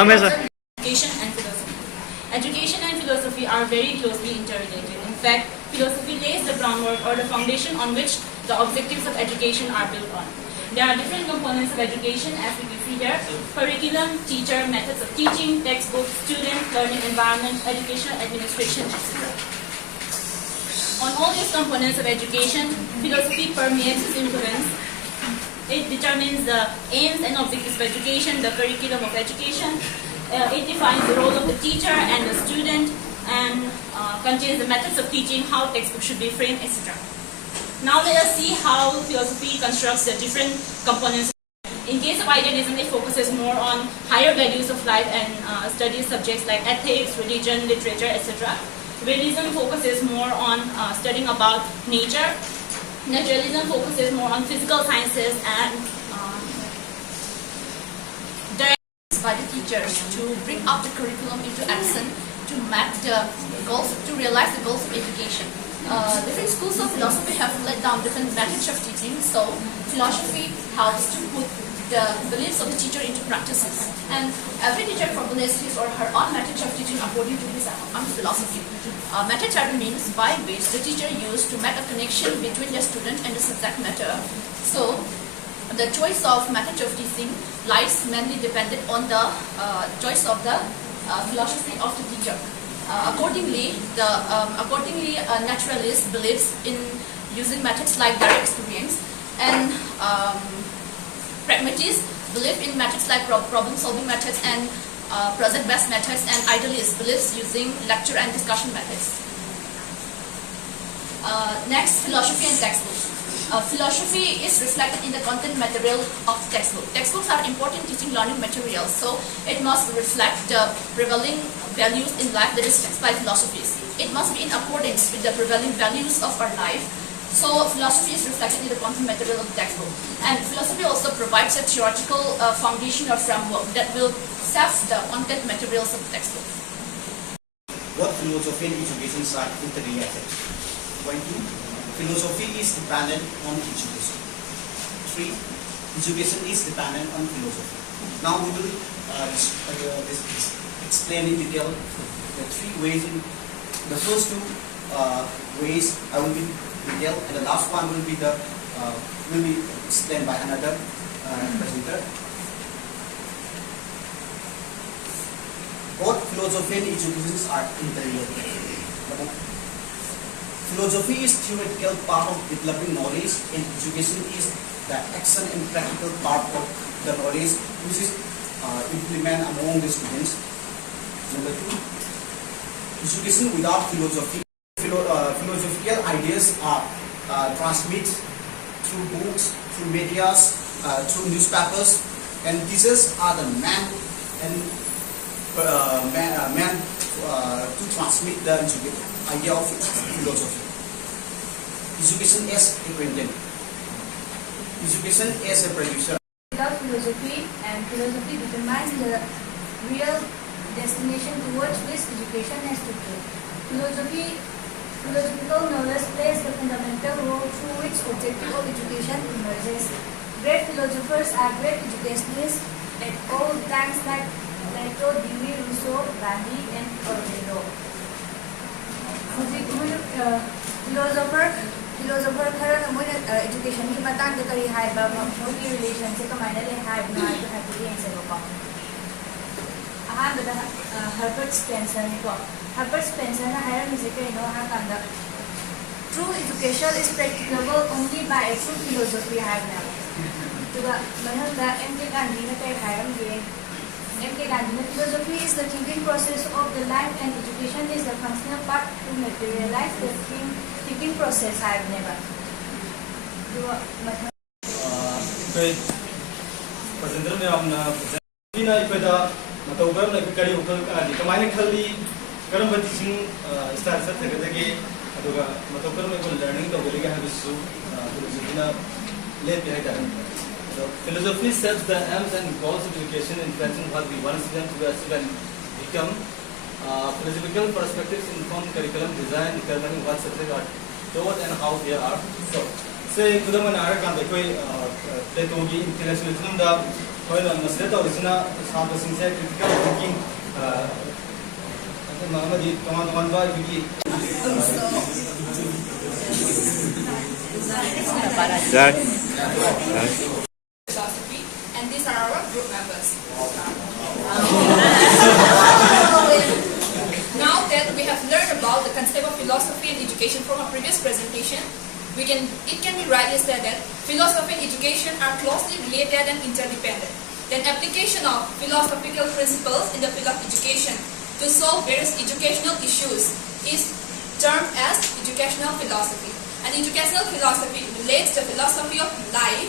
Education and philosophy. Education and philosophy are very closely interrelated. In fact, philosophy lays the groundwork or the foundation on which the objectives of education are built on. There are different components of education, as we can see here: curriculum, teacher, methods of teaching, textbooks, student, learning environment, educational administration, etc. On all these components of education, philosophy permeates its influence. It determines the aims and objectives of education, the curriculum of education. It defines the role of the teacher and the student, and contains the methods of teaching, how textbooks should be framed, etc. Now let us see how philosophy constructs the different components. In case of idealism, it focuses more on higher values of life and studies subjects like ethics, religion, literature, etc. Realism focuses more on studying about nature. Naturalism focuses more on physical sciences and directions by the teachers to bring up the curriculum into action, to map the goals, to realize the goals of education. Different schools of philosophy have laid down different methods of teaching, so philosophy helps to put the beliefs of the teacher into practices. And every teacher formulates his or her own method of teaching according to his own philosophy. Method are the means by which the teacher used to make a connection between the student and the subject matter. So, the choice of method of teaching lies mainly dependent on the choice of the philosophy of the teacher. Accordingly, a naturalist believes in using methods like direct experience, and pragmatists believe in methods like problem-solving methods and project-based methods, and idealists believes using lecture and discussion methods. Next, philosophy and textbooks. Philosophy is reflected in the content material of textbook. Textbooks are important teaching learning materials, so it must reflect the prevailing values in life that is taught by philosophies. It must be in accordance with the prevailing values of our life. So philosophy is reflected in the content material of the textbook. And philosophy also provides a theoretical foundation or framework that will serve the content materials of the textbook. What philosophy and education are interrelated? Point 2. Philosophy is dependent on education. 3. Education is dependent on philosophy. Now we will explain in detail the 3 ways. The first 2 ways I will be detail, and the last one will be explained by another presenter. Both philosophy and education are interrelated. Philosophy is theoretical part of developing knowledge, and education is the action and practical part of the knowledge which is implemented among the students. Number 2, education without philosophy. Philosophical ideas are transmitted through books, through media, through newspapers, and these are the man to transmit the idea of philosophy. Education as a content. Education as a producer. Without philosophy, and philosophy determines the real destination towards which education has to go. Philosophical knowledge plays the fundamental role through which objective of education emerges. Great philosophers are great educationists at all times, like Plato, Dewey, Rousseau, Gandhi, and Ortega. Philosopher खरन Moin education की Matang the करी हाय बा मोगी relation से कमाइना ले हाय ना तो happy and से लोका अहान बदा Herbert Spencer को Herbert Spencer ना हायर म्यूजिक के नो हा कांदा true education is practicable only by a true philosophy हाय ना तो दा मनन दा M.Ed गांधी ने कई हायर में M.Ed गांधी ने philosophy is the thinking process of the life, and education is the functional part to materialize the thinking process. I have never. Okay. Presenter में हम ना बिना इधर मतलब ना करी उकल आदि कमाने खाली करम बत्तीसिंग स्टार्ट से तक तक अदुगा मतलब में कोई learning तो बोलेगा है बिस्सु बिना ले भी है डाल. So philosophy sets the aims and goals of education, influencing what we want students to become. Philosophical perspectives inform curriculum design, determining what subjects are taught and how they are taught. Say, kuda man ara kan dekoi Plato gi intellectualism da ꯑꯩꯈꯣꯏꯅ ꯃꯁꯤꯗ ꯇꯧꯔꯤꯁꯤꯅ ꯁꯥꯇ꯭ꯔꯁꯤꯡꯁꯦ critical thinking ꯑꯃꯗꯤ ꯇꯣꯉꯥꯟ ꯇꯣꯉꯥꯟꯕ ꯑꯩꯈꯣꯏꯒꯤ philosophy, and these are our group members. Now that we have learned about the concept of philosophy and education from our previous presentation, it can be rightly said that philosophy and education are closely related and interdependent. Then application of philosophical principles in the field of education to solve various educational issues is termed as educational philosophy. And educational philosophy relates the philosophy of life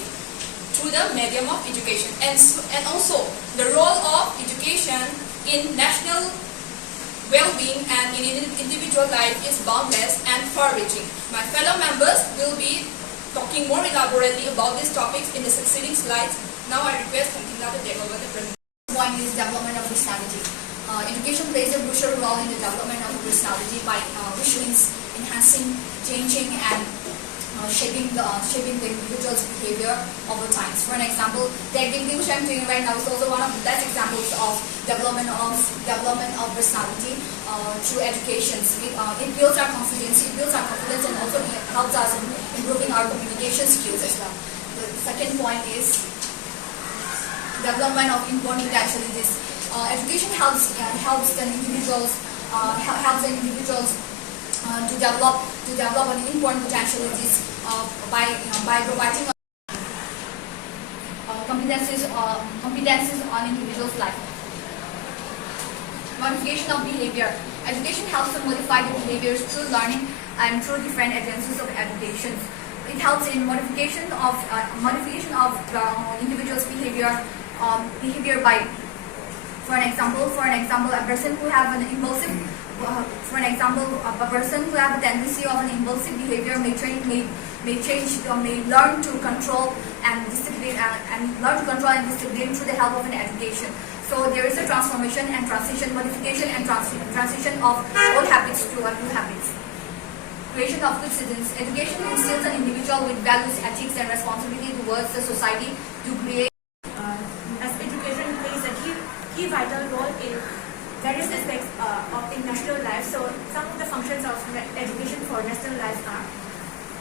through the medium of education. And also the role of education in national well-being and in individual life is boundless and far-reaching. My fellow members will be talking more elaborately about these topics in the succeeding slides. Now I request Kantina to take over the presentation. One is development of personality. Education plays a crucial role in the development of personality by which means enhancing, changing, and shaping the individual's behavior over time. For an example, the activity which I'm doing right now is also one of the best examples of development of personality through education. It builds our confidence. And also helps us in improving our communication skills as well. The second point is development of inborn potentialities. Education helps the individuals to develop an inborn potentialities by providing competences on individuals' life. Modification of behavior. Education helps to modify the behaviors through learning and through different agencies of education. It helps in modification of the individual's behavior by, for an example, a person who have an impulsive, a person who have a tendency of an impulsive behavior may learn to control and discipline through the help of an education. So there is a transformation and modification and transition of old habits to new habits. Creation of good citizens. Education instills an individual with values, ethics, and responsibility towards the society to create. As education plays a key vital role in various aspects of the national life. So some of the functions of education for national life are: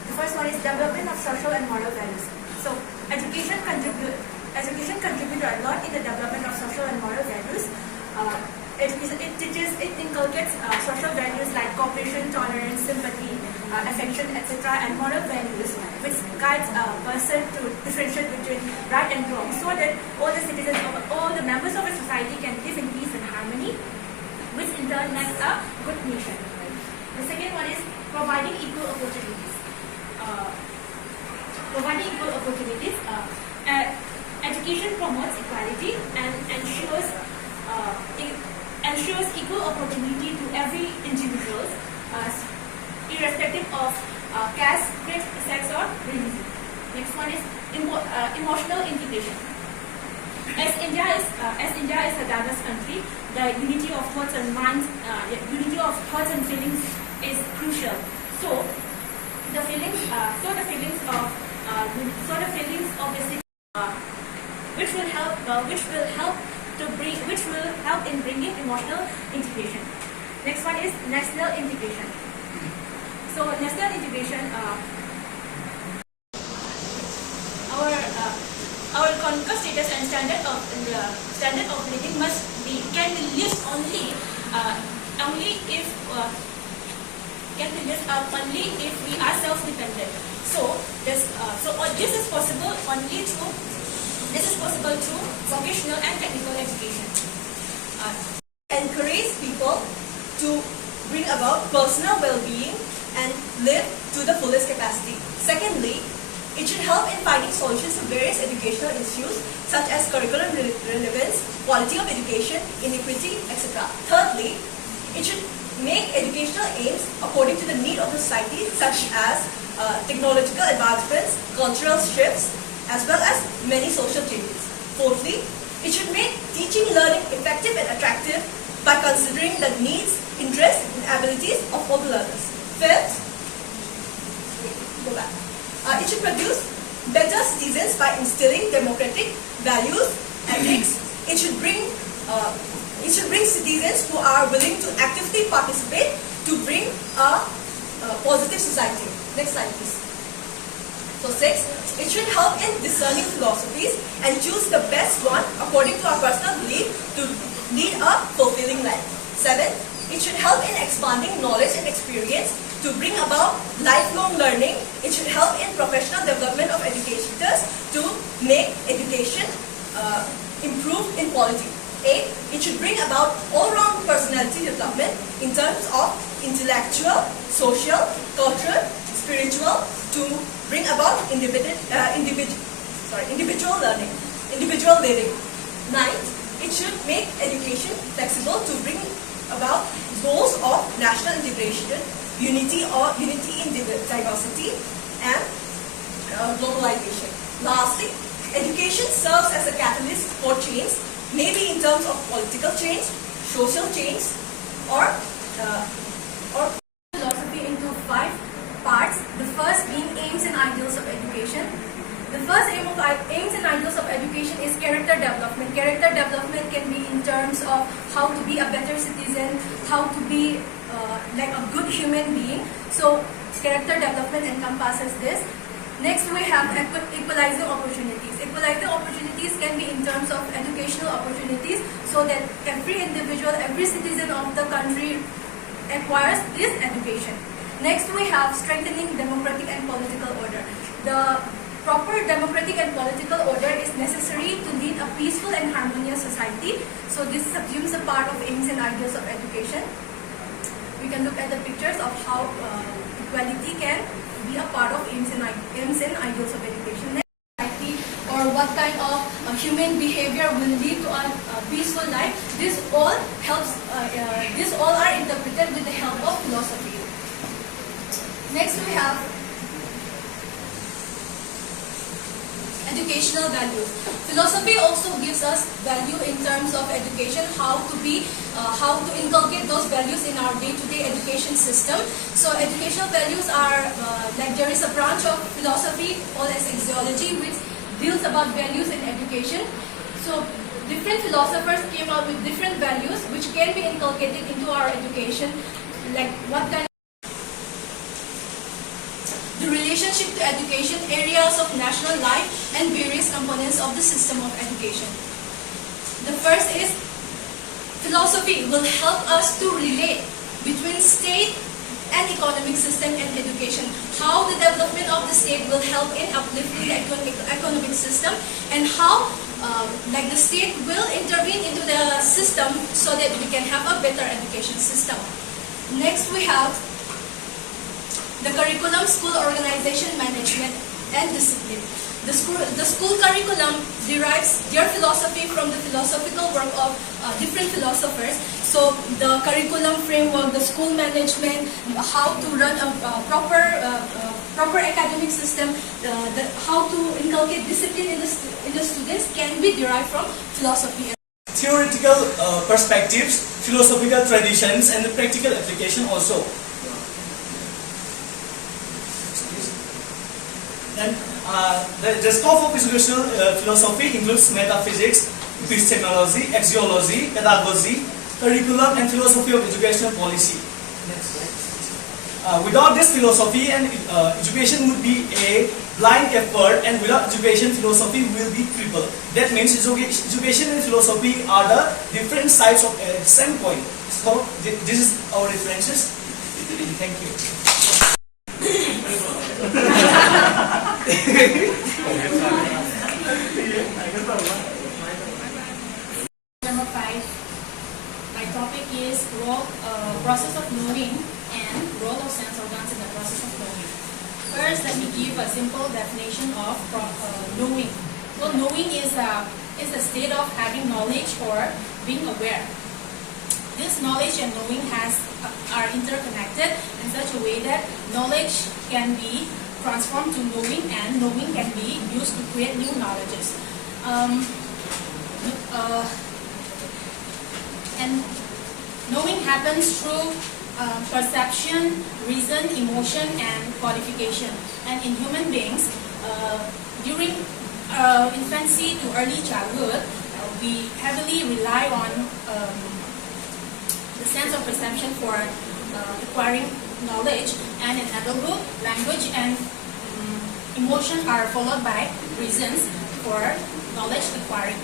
the first one is development of social and moral values. So education contribute a lot in the development of social and moral values. It inculcates social values like cooperation, tolerance, sympathy, affection, etc., and moral values, which guides a person to differentiate between right and wrong, so that all the citizens, all the members of a society can live in peace and harmony, which in turn makes a good nation. The second one is providing equal opportunities. Education promotes equality and ensures equal opportunity to every individual, irrespective of caste, creed, sex, or religion. Next one is emotional integration. As India is a diverse country, the unity of thoughts and minds, unity of thoughts and feelings is crucial. So the feelings of the city, which will help in bringing emotional integration. Next one is national integration. So national integration, our economic status and standard of living can be lived only if we are self-dependent. So this is possible through vocational and technical education. Encourage people to bring about personal well-being and live to the fullest capacity. Secondly, it should help in finding solutions to various educational issues such as curriculum relevance, quality of education, inequity, etc. Thirdly, it should make educational aims according to the need of the society, such as technological advancements, cultural shifts, as well as many social changes. Fourthly, it should make teaching learning effective and attractive by considering the needs, interests, and abilities of all the learners. Fifth, it should produce better citizens by instilling democratic values and ethics, it should bring citizens who are willing to actively participate to bring a positive society. Next slide, please. So 6, it should help in discerning philosophies and choose the best one according to our personal belief to lead a fulfilling life. 7, it should help in expanding knowledge and experience to bring about lifelong learning. It should help in professional development of educators to make education improve in quality. 8, it should bring about all-round personality development in terms of intellectual, social, cultural, spiritual to bring about individual learning, individual living. 9th, it should make education flexible to bring about goals of national integration, unity in diversity, and globalization. Lastly, education serves as a catalyst for change, maybe in terms of political change, social change, or philosophy into 5 parts. The first being aims and ideals of education. The first aims and ideals of education is character development. Character development can be in terms of how to be a better citizen, how to be like a good human being. So character development encompasses this. Next we have equalizing opportunities. Equalizing opportunities can be in terms of educational opportunities so that every individual, every citizen of the country acquires this education. Next we have strengthening democratic and political order. The proper democratic and political order is necessary to lead a peaceful and harmonious society. So this subsumes a part of aims and ideals of education. We can look at the pictures of how equality can be a part of aims and ideals of education. Next, society, or what kind of human behavior will lead to a peaceful life. This all helps. These all are interpreted with the help of philosophy. Next we have educational values. Philosophy also gives us value in terms of education, how to inculcate those values in our day-to-day education system. So educational values are like there is a branch of philosophy called as axiology which deals about values in education. So different philosophers came out with different values which can be inculcated into our education, like what kind of the relationship to education, areas of national life, and various components of the system of education. The first is philosophy will help us to relate between state and economic system and education. How the development of the state will help in uplifting the economic system, and how like the state will intervene into the system so that we can have a better education system. Next we have the curriculum, school organization, management, and discipline. The school curriculum derives their philosophy from the philosophical work of different philosophers. So the curriculum framework, the school management, how to run a proper academic system, how to inculcate discipline in the students can be derived from philosophy. Theoretical perspectives, philosophical traditions, and the practical application also. And the scope of educational philosophy includes metaphysics, epistemology, axiology, pedagogy, curriculum, and philosophy of educational policy. Without this philosophy, and education would be a blind effort, and without education, philosophy will be crippled. That means education and philosophy are the different sides of a same coin. So this is our differences. Thank you. Number 5, my topic is process of knowing and role of sense organs in the process of knowing. First, let me give a simple definition of knowing. Well, knowing is the state of having knowledge or being aware. This knowledge and knowing are interconnected in such a way that knowledge can be transformed to knowing, and knowing can be used to create new knowledges. And knowing happens through perception, reason, emotion, and qualification. And in human beings, during infancy to early childhood, we heavily rely on the sense of perception for acquiring knowledge, and in adulthood, language and emotion are followed by reasons for knowledge acquiring.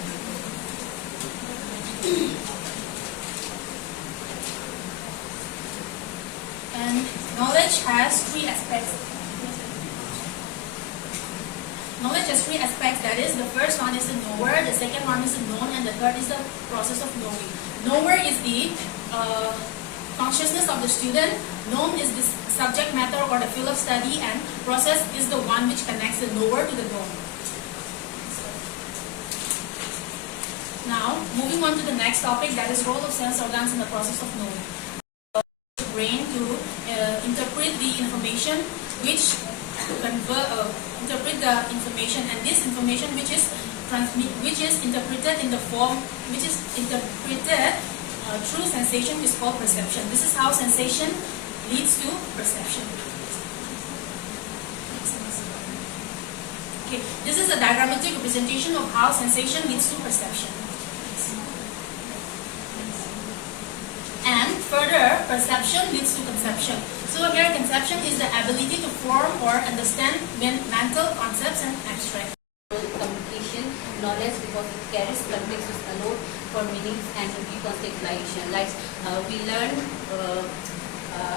And knowledge has three aspects. Knowledge has three aspects. That is, the first one is the knower, the second one is the known, and the third is the process of knowing. Knower is the consciousness of the student. Known is the subject matter or the field of study, and process is the one which connects the knower to the known. Now, moving on to the next topic, that is role of sense organs in the process of knowing. Brain to interpret the information, which interpret the information, and this information which is interpreted in the form, which is interpreted through sensation is called perception. This is how sensation leads to perception. Okay, this is a diagrammatic representation of how sensation leads to perception. And further, perception leads to conception. So here, conception is the ability to form or understand mental concepts and abstract. Communication, knowledge, because it carries context alone for meanings and recontextualization. Like we learn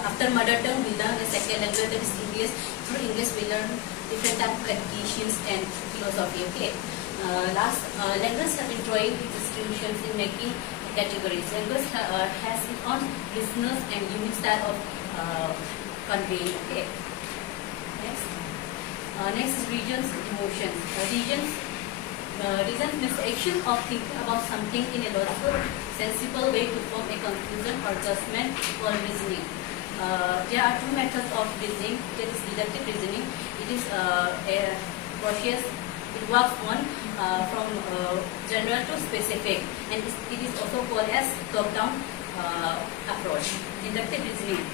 after mother tongue, we learn a second language, that is English. Through English, we learn different types of educations and philosophy. Okay. Language have been drawing distributions in making categories. Language has its own listeners and unique style of conveying. Okay. Next is regions, emotions. Reasons means action of thinking about something in a logical, sensible way to form a conclusion or judgment or reasoning. There are two methods of reasoning. There is deductive reasoning. It is a process. It works on from general to specific, and it is also called as top-down approach. Deductive reasoning.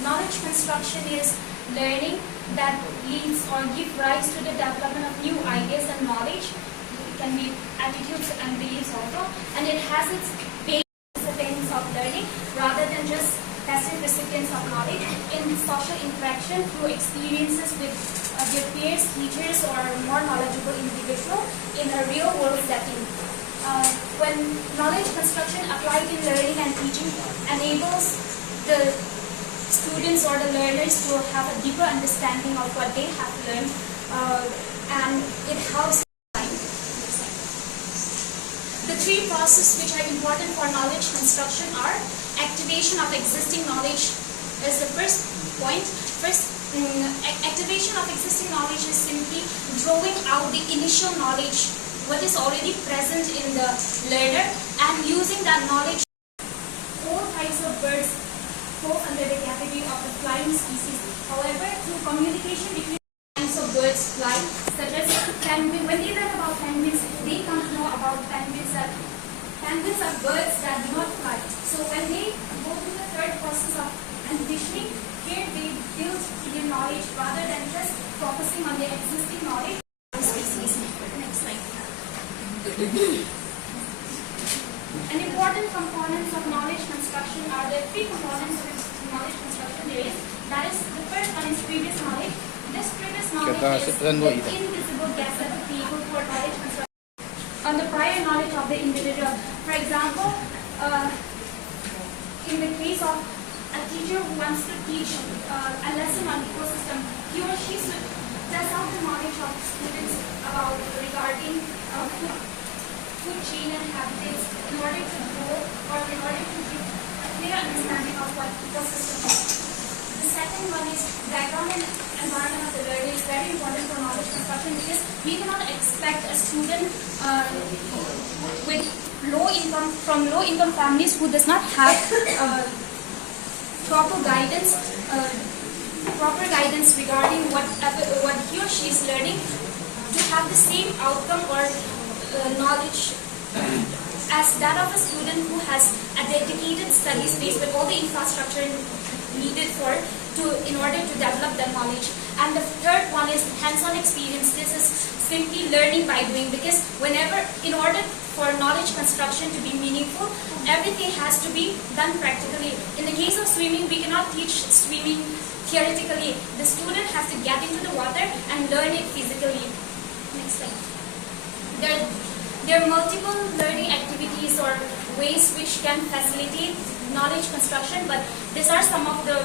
Knowledge construction is learning that leads or gives rise to the development of new ideas and knowledge. It can be attitudes and beliefs also, and it has its base participants of learning rather than just passive recipients of knowledge in social interaction through experiences with their peers, teachers, or more knowledgeable individual in a real world setting. When knowledge construction applied in learning and teaching enables the students or the learners to have a deeper understanding of what they have learned, and it helps. The three processes which are important for knowledge construction are activation of existing knowledge is the first point. Activation of existing knowledge is simply drawing out the initial knowledge, what is already present in the learner, and using that knowledge. All types of birds fall under the category of the flying species. However, through communication between kinds of birds fly, such as penguins, when they learn about penguins, they come to know about penguins that penguins are birds that do not fly. So when they go to the third process of conditioning, here they build their knowledge rather than just focusing on the existing knowledge. Next slide. An important components of knowledge construction are the three components of knowledge construction there is. That is, the first one is previous knowledge. This previous knowledge is the invisible gap vehicle for knowledge construction on the prior knowledge of the individual. For example, in the case of a teacher who wants to teach a lesson on ecosystem, he or she should test out the knowledge of students about regarding food chain and habitats in order to grow or in order to give a clear understanding of what ecosystem is. The second one is background and environment of the learner is very important for knowledge construction, because we cannot expect a student with low income families who does not have proper guidance regarding what he or she is learning to have the same outcome or knowledge as that of a student who has a dedicated study space with all the infrastructure needed in order to develop that knowledge. And the third one is hands-on experience. This is simply learning by doing, because in order for knowledge construction to be meaningful, everything has to be done practically. In the case of swimming, we cannot teach swimming theoretically. The student has to get into the water and learn it physically. Next slide. There are multiple learning activities or ways which can facilitate knowledge construction, but these are some of the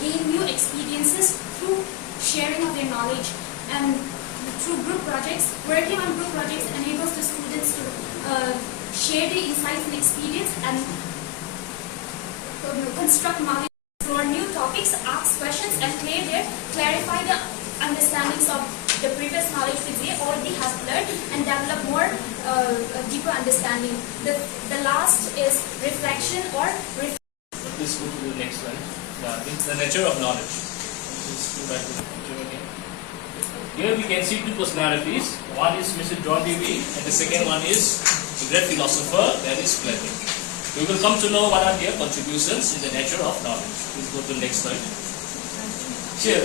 gain new experiences through sharing of their knowledge, and through group projects. Working on group projects enables the students to share their insights and experience and construct knowledge, explore new topics, ask questions, and clarify the understandings of the previous knowledge which they already have learned, and develop more deeper understanding. The last is reflection or Please go to the next slide. The nature of knowledge. Please go back to the picture again. Here we can see two personalities. One is Mr. John Dewey, and the second one is the great philosopher, that is Plato. We will come to know what are their contributions in the nature of knowledge. Please go to the next slide. Here,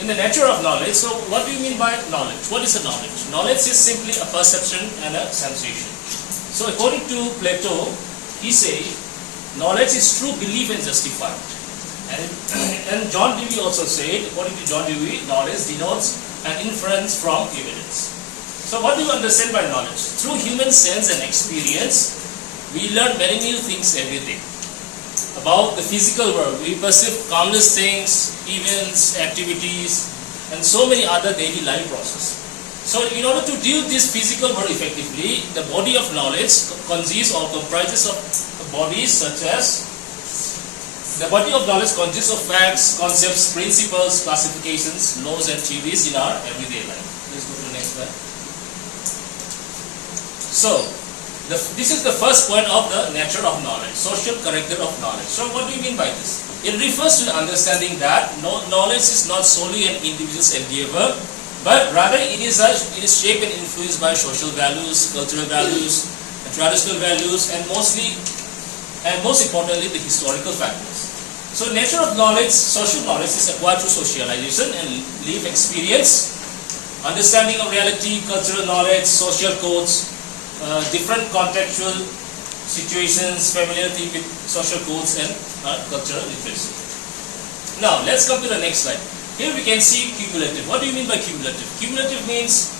in the nature of knowledge, so what do you mean by knowledge? What is a knowledge? Knowledge is simply a perception and a sensation. So according to Plato, he says, knowledge is true belief and justified. And John Dewey also said, according to John Dewey, knowledge denotes an inference from evidence. So what do you understand by knowledge? Through human sense and experience, we learn many new things every day. About the physical world, we perceive countless things, events, activities, and so many other daily life processes. So in order to deal this physical world effectively, the body of knowledge consists or comprises of bodies such as the body of knowledge consists of facts, concepts, principles, classifications, laws, and theories in our everyday life. Let's go to the next slide. So, this is the first point of the nature of knowledge, social character of knowledge. So, what do you mean by this? It refers to the understanding that knowledge is not solely an individual's endeavor, but rather it is shaped and influenced by social values, cultural values, traditional values, and most importantly, the historical factors. So nature of knowledge, social knowledge is acquired through socialization and lived experience, understanding of reality, cultural knowledge, social codes, different contextual situations, familiarity with social codes and cultural literacy. Now let's come to the next slide. Here we can see cumulative. What do you mean by cumulative? Cumulative means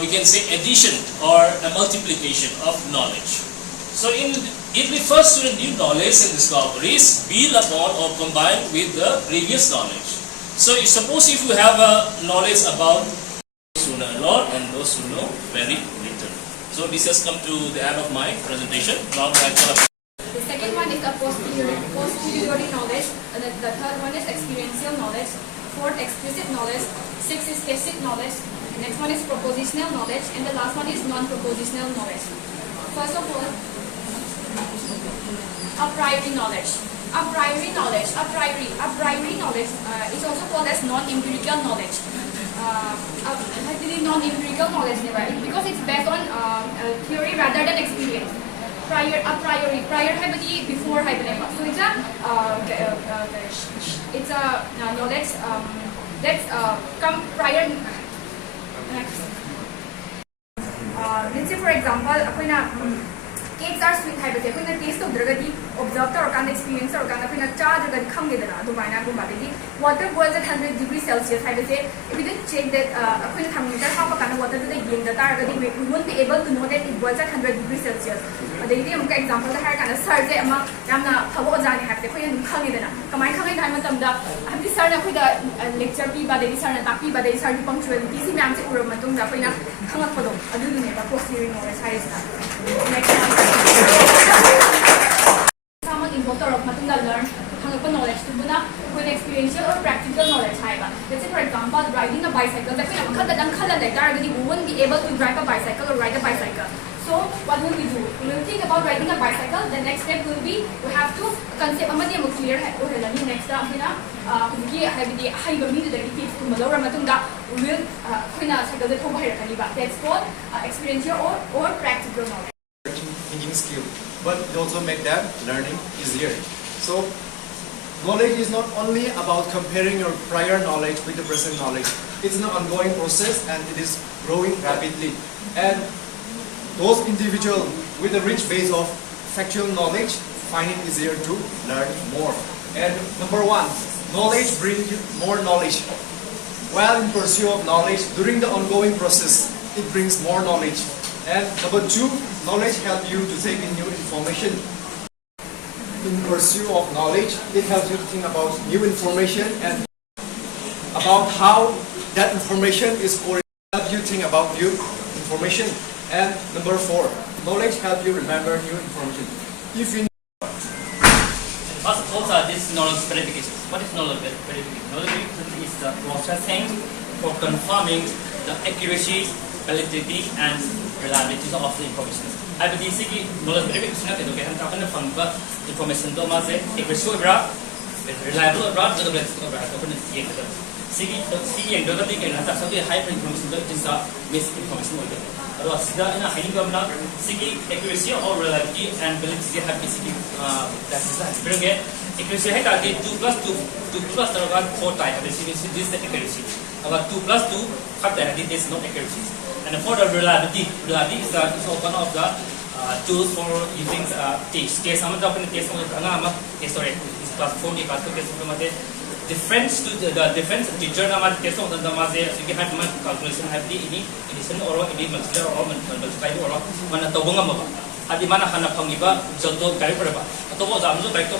we can say addition or a multiplication of knowledge. So it refers to the new knowledge and discoveries built upon or combined with the previous knowledge. So suppose if you have a knowledge about those who know a lot and those who know very little. So this has come to the end of my presentation. Now the second one is a posteriori knowledge. The third one is experiential knowledge. Fourth, explicit knowledge. Sixth is tacit knowledge. The next one is propositional knowledge, and the last one is non-propositional knowledge. First of all, a priori knowledge. A priori knowledge is also called as non-empirical knowledge. Non-empirical knowledge because it's based on theory rather than experience. Prior haibadi before haibadi. So it's a knowledge that's come prior. Let's say for example, cakes are sweet haibase. Taste of dragadi observe or experience or charge water boils at 100 degrees Celsius haibase. If we didn't check that water to the game, we won't be able to know that it boils at 100 degrees Celsius. The example the surge lecture punctuality next one. Learn knowledge experiential or practical knowledge. Let's say for example, riding a bicycle. We won't be able to drive a bicycle or ride a bicycle. So what will we do? We will think about riding a bicycle. The next step will be we have to concept clear next step that's called experiential or practical knowledge. Thinking skill, but it also make that learning easier. So knowledge is not only about comparing your prior knowledge with the present knowledge. It's an ongoing process and it is growing rapidly. And those individuals with a rich base of factual knowledge find it easier to learn more. And number one, knowledge brings you more knowledge. While in pursuit of knowledge, during the ongoing process, it brings more knowledge. And number two, knowledge helps you to take in new information. In pursuit of knowledge, it helps you to think about new information and about how that information is going to help you think about new information. And number four, knowledge helps you remember new information. If you First, what are these knowledge verifications? What is knowledge verification? Knowledge verification is the processing for confirming the accuracy, validity, and reliability of the information. I believe this knowledge verification is the information to accuracy reliable misinformation. Accuracy or reliability and validity have accuracy 2 plus 2 plus 4 times. This is the accuracy. About 2 plus 2 this is not accuracy. And for the reliability is one of the tools for using test. Case I'm talking test sorry, is class 4 class 2 case difference to the difference teacher nama test on the maze sige have calculation have the ini addition or ini multiply or multiply or mana tobonga ba adi mana hana phangiba jodo kai pora ba tobo jamnu kai to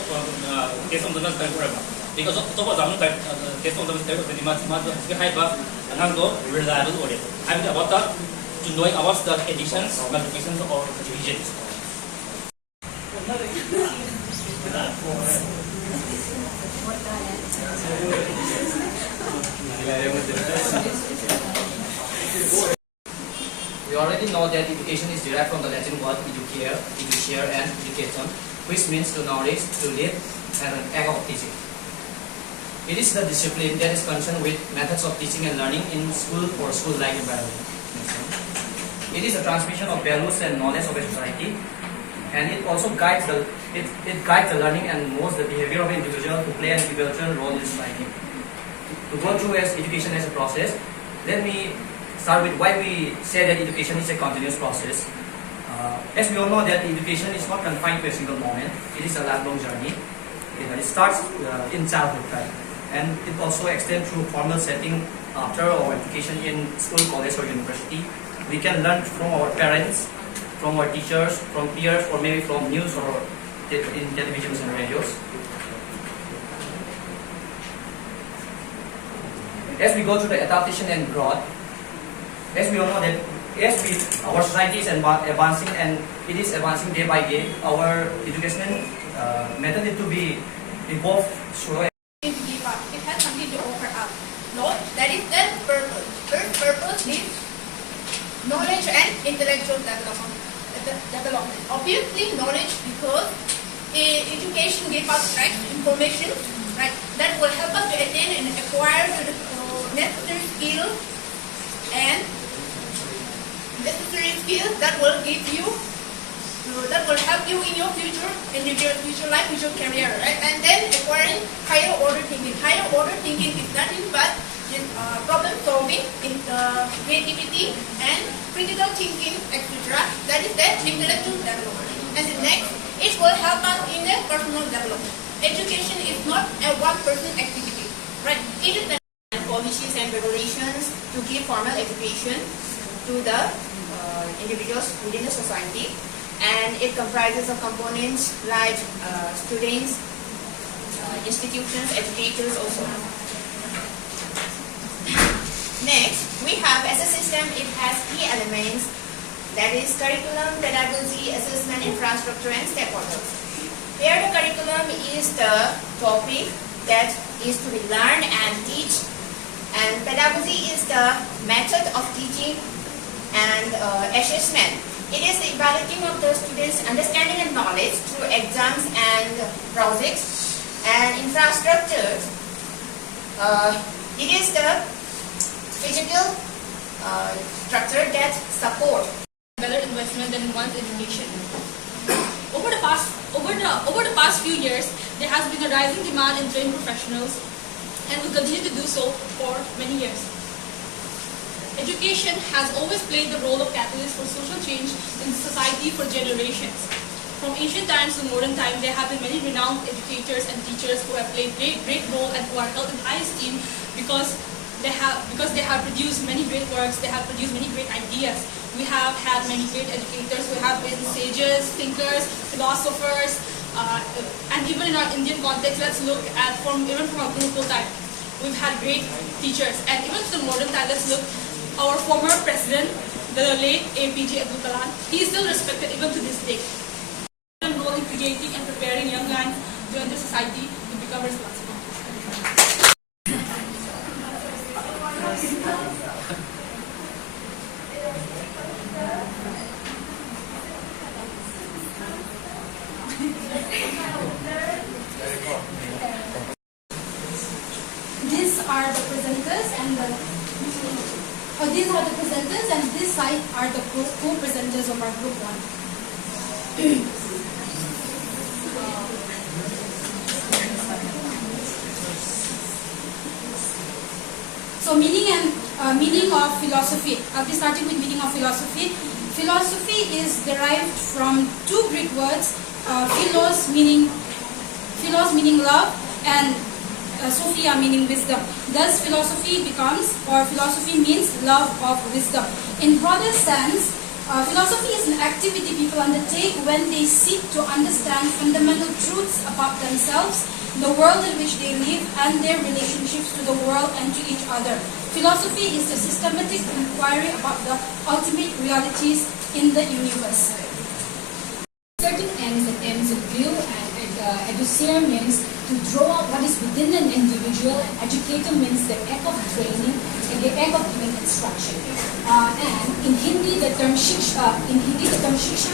test on the kai pora ba because tobo jamnu kai test on the kai pora di ma sige hai ba anang do reliable ore I mean about the to knowing about the additions multiplications or divisions. We already know that education is derived from the Latin word educare, and education, which means to nourish, to live, and an act of teaching. It is the discipline that is concerned with methods of teaching and learning in school or school-like environment. It is the transmission of values and knowledge of a society, and it also guides the learning and molds the behavior of an individual to play an pivotal role in society. To go through education as a process, let me start with why we say that education is a continuous process. As we all know that education is not confined to a single moment, it is a lifelong journey. It starts in childhood, right? And it also extends through formal setting after our education in school, college or university. We can learn from our parents, from our teachers, from peers, or maybe from news or in televisions and radios. As we go through the adaptation and growth, as we all know that our society is advancing and it is advancing day by day, our educational method need to be evolved through. It has something to offer up. No, that is the purpose. Third purpose is knowledge and intellectual development. Obviously, knowledge because education gives us right information, right, that will help us to attain and acquire the necessary skills and necessary skills that will give you, that will help you in your future life, future career, right? And then acquiring higher order thinking. Higher order thinking is nothing but problem solving, creativity, and critical thinking, etc. That is the intellectual development. And the next, it will help us in the personal development. Education is not a one-person activity, right? It is the policies and regulations to give formal education to the individuals within the society, and it comprises of components like students, institutions, educators also. Next, we have as a system, it has key elements, that is curriculum, pedagogy, assessment, infrastructure, and stakeholders. Here the curriculum is the topic that is to be learned and teach, and pedagogy is the method of teaching, and assessment. It is the evaluating of the students' understanding and knowledge through exams and projects, and infrastructure. It is the physical structure that support better investment in one's education. Over the past Over the past few years, there has been a rising demand in trained professionals and will continue to do so for many years. Education has always played the role of catalyst for social change in society for generations. From ancient times to modern times, there have been many renowned educators and teachers who have played great role and who are held in high esteem because they have produced many great works, they have produced many great ideas. We have had many great educators who have been sages, thinkers, philosophers, and even in our Indian context, let's look at even from our Gurukul time. We've had great teachers, and even to the modern time, let's look our former president, the late M.Ed. Abdul Kalam. He is still respected even to this day. Role in creating and preparing young minds to enter society to become responsible. These are the presenters and this side are the co-presenters of our group 1. So meaning of philosophy. I'll be starting with meaning of philosophy. Philosophy is derived from two Greek words, philos meaning love and Sophia meaning wisdom. Thus philosophy means love of wisdom. In broader sense, philosophy is an activity people undertake when they seek to understand fundamental truths about themselves, the world in which they live, and their relationships to the world and to each other. Philosophy is the systematic inquiry about the ultimate realities in the universe. Certain ends and ends of view, and educere means to draw out what is within an individual, and educator means the act of training and the act of giving instruction. And in Hindi, the term shiksha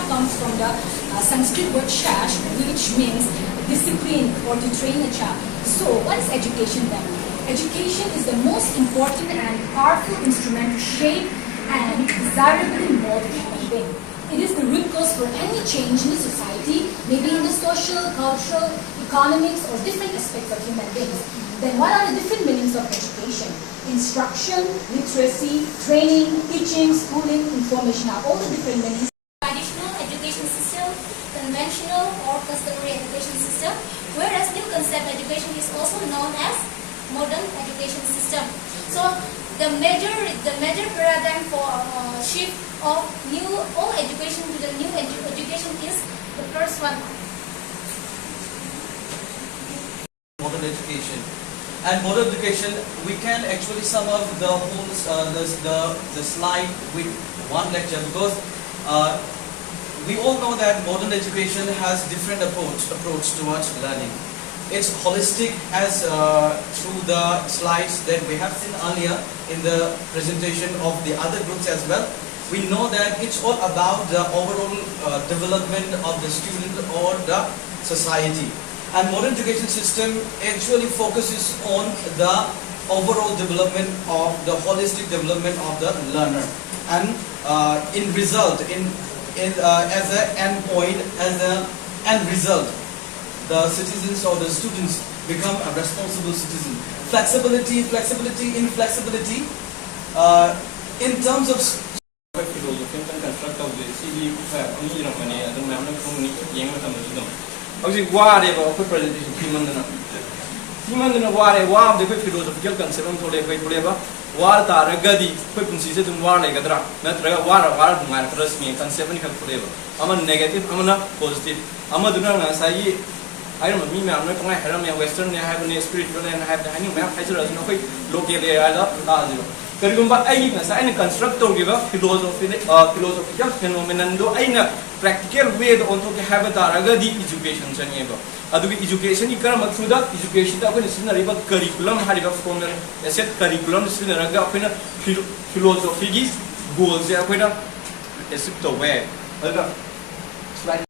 comes from the Sanskrit word shash, which means discipline or to train a child. So, what is education then? Education is the most important and powerful instrument to shape and desirably mold a human being. It is the root cause for any change in the society, maybe in the social, cultural, economics, or different aspects of human beings. Then what are the different meanings of education? Instruction, literacy, training, teaching, schooling, information are all the different meanings. Traditional education system, conventional or customary education system, whereas new concept education is also known as modern education system. So the major paradigm for shift of old education to the new education is the first one. Modern education. And modern education, we can actually sum up the whole the slide with one lecture, because we all know that modern education has different approach towards learning. It's holistic, as through the slides that we have seen earlier in the presentation of the other groups as well. We know that it's all about the overall development of the student or the society. And modern education system actually focuses on the overall development of the holistic development of the learner. And in result, as an end point, as an end result, the citizens or the students become a responsible citizen. Flexibility, inflexibility, in terms of philosophy and construct of the CD Obviously, what about presentation? Human ware wow the philosophical concept on tole kai tole ba war taragadi koi punsi se tum war legadra natraga war markers me concept ni kal tole ba ama negative ama positive ama duna na sai I don't know me am not going to have western have a spiritual and have the hanging map as no kai local area zero Karigumba ay na sa ay constructor giba philosophical phenomenon do ay na practical way do onto ke have taraga di education chaniye ba adu ki education ikara through the education ta ko nisna riba curriculum hariba former asset curriculum nisna raga apina philosophy gi goals ya ko na asset to way